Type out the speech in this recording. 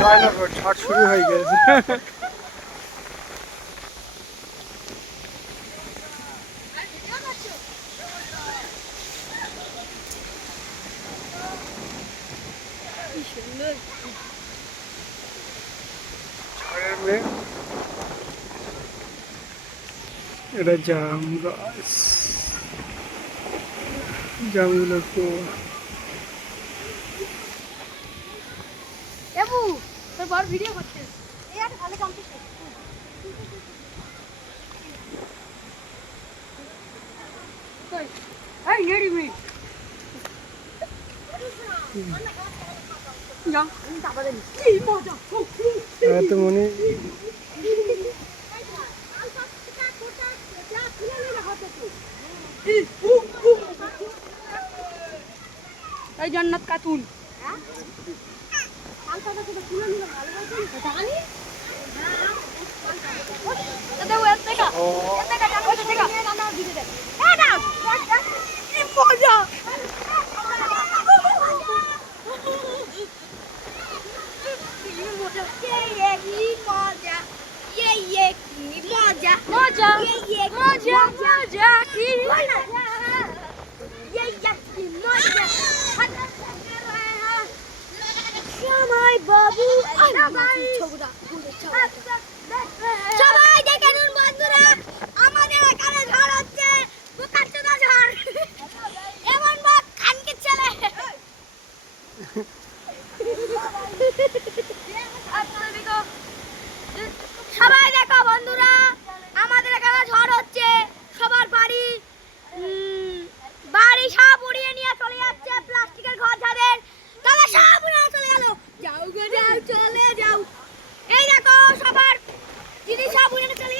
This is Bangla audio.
ঝড় শুরু হয়ে গেছে। ঝড়ের মেঘ, এটা জাম গাছ, জামগুলো খুব এবু তোর বড় ভিডিও করছিস এই একটা ভালো কম্পিটিশন কই এই নেড়ি মি না আমি চাপা দেনি কি মজা তো মনে এই জান্নাত কাতুন বাবু সবাই দেখে নুন বন্ধুরা আমাদের এখানে ঝড় হচ্ছে বুকাচোদা ঝড় এমন বাপ খানকে ছেলে সবাই দেখো বন্ধুরা আমাদের এখানে ঝড় হচ্ছে সবার বাড়ি বাড়ি সব উড়িয়ে নিয়ে চলে যাচ্ছে প্লাস্টিকের ঘর যাদের তারা সব উড়িয়ে চলে গেল যাও গো যাও চলে যাও এই দেখো সবার জিনিস সব উড়িয়ে চলে